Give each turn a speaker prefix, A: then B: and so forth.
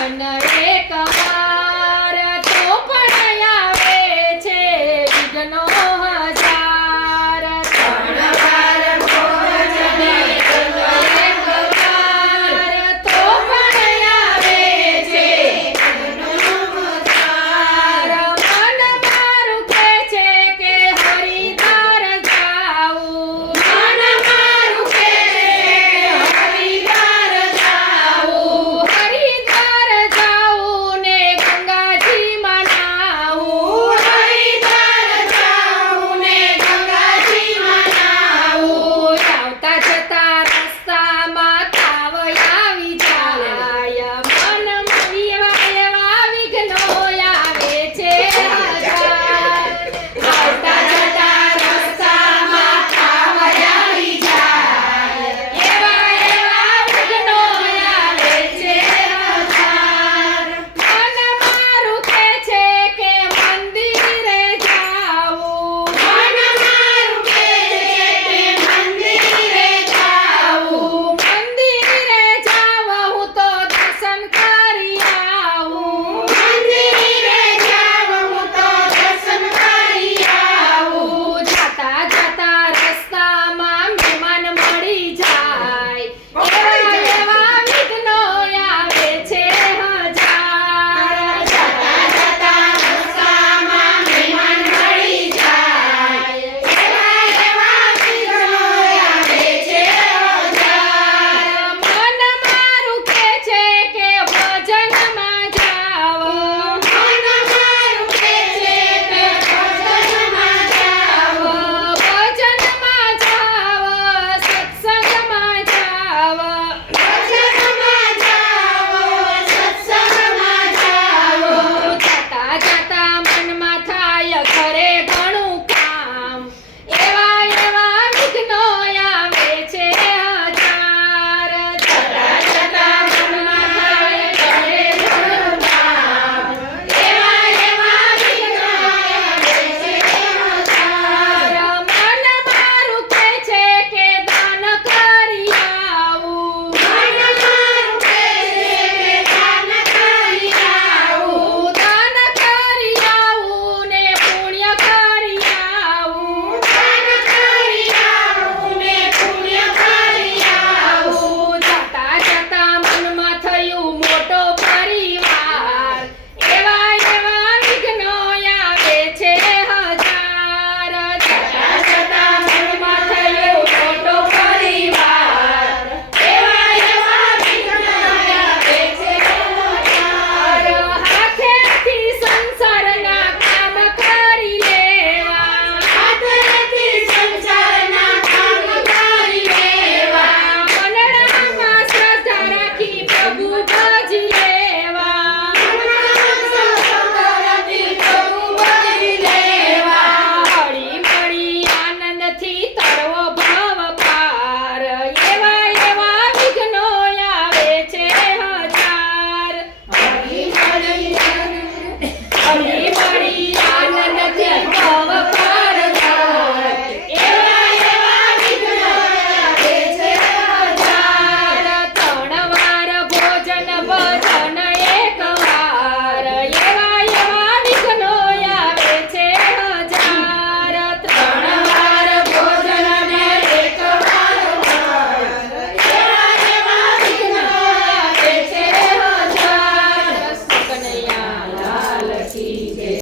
A: મન એક વાર